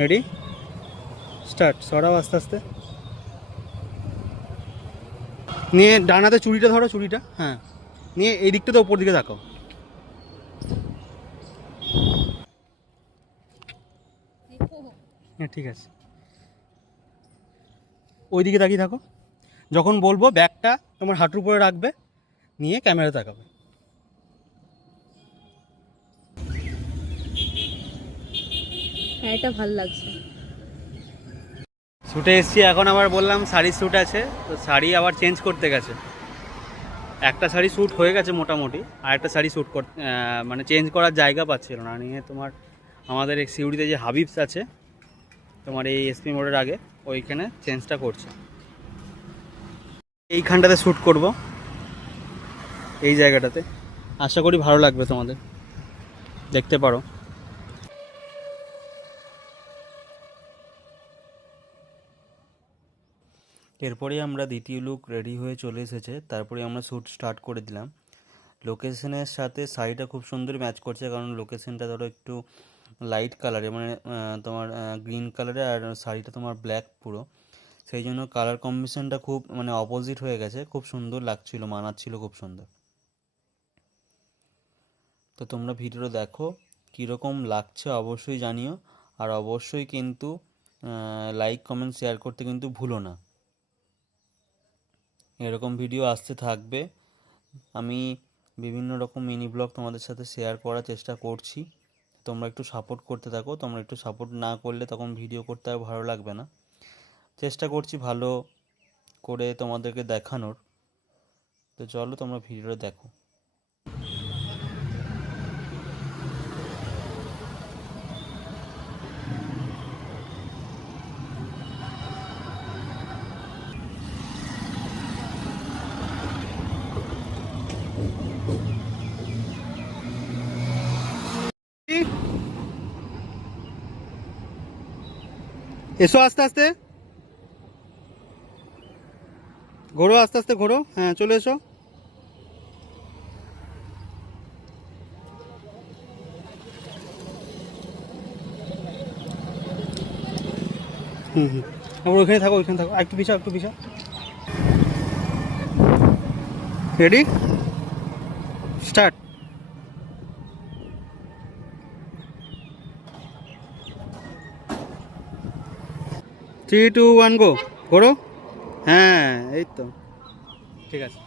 Ready start. সরাও আস্তে আস্তে, নিয়ে ডান হাতে চুড়িটা ধরো, চুড়িটা হ্যাঁ, নিয়ে এই দিকটাতে ওপর দিকে তাকাও। হ্যাঁ ঠিক আছে, ওই দিকে তাকিয়ে থাকো। যখন বলবো ব্যাগটা তোমার হাঁটুর উপরে রাখবে, নিয়ে ক্যামেরা তাকাবে। হ্যাঁ এটা ভালো লাগছে। শ্যুটে এসছি, এখন আবার বললাম শাড়ির শ্যুট আছে, তো শাড়ি আবার চেঞ্জ করতে গেছে। একটা শাড়ি শ্যুট হয়ে গেছে মোটামুটি, আর একটা শাড়ি শ্যুট মানে চেঞ্জ করার জায়গা পাচ্ছিল না। নিয়ে তোমার আমাদের এই সিউড়িতে যে হাবিবস আছে তোমার এই এসপি মোড়ের আগে, ওইখানে চেঞ্জটা করছে। এইখানটাতে শ্যুট করব, এই জায়গাটাতে। আশা করি ভালো লাগবে তোমাদের, দেখতে পারো। এরপরেই আমরা দ্বিতীয় লুক রেডি হয়ে চলে এসেছে, তারপরে আমরা শ্যুট স্টার্ট করে দিলাম। লোকেশনের সাথে শাড়িটা খুব সুন্দর ম্যাচ করছে, কারণ লোকেশনটা ধরো একটু লাইট কালারে, মানে তোমার গ্রিন কালারে, আর শাড়িটা তোমার ব্ল্যাক পুরো, সেই জন্য কালার কম্বিনেশনটা খুব মানে অপোজিট হয়ে গেছে, খুব সুন্দর লাগছিল, মানাচ্ছিল খুব সুন্দর। তো তোমরা ভিডিওটা দেখো, কীরকম লাগছে অবশ্যই জানিও, আর অবশ্যই কিন্তু লাইক কমেন্ট শেয়ার করতে কিন্তু ভুলো না। এরকম ভিডিও আসতে থাকবে, আমি বিভিন্ন রকম মিনি ব্লগ তোমাদের সাথে শেয়ার করার চেষ্টা করছি। তোমরা একটু সাপোর্ট করতে থাকো, তোমরা একটু সাপোর্ট না করলে তখন ভিডিও করতে আর ভালো লাগবে না। চেষ্টা করছি ভালো করে তোমাদেরকে দেখানোর। তো চলো তোমরা ভিডিওটা দেখো। এসো আস্তে আস্তে, ঘোরো আস্তে আস্তে, ঘোরো, হ্যাঁ চলে এসো। হুম হুম, আবার ওইখানে থাকো, ওইখানে থাকো, একটু পিছাও, একটু পিছাও। Ready start. 3 2 1 গো। ঘোরো, হ্যাঁ এই তো ঠিক আছে।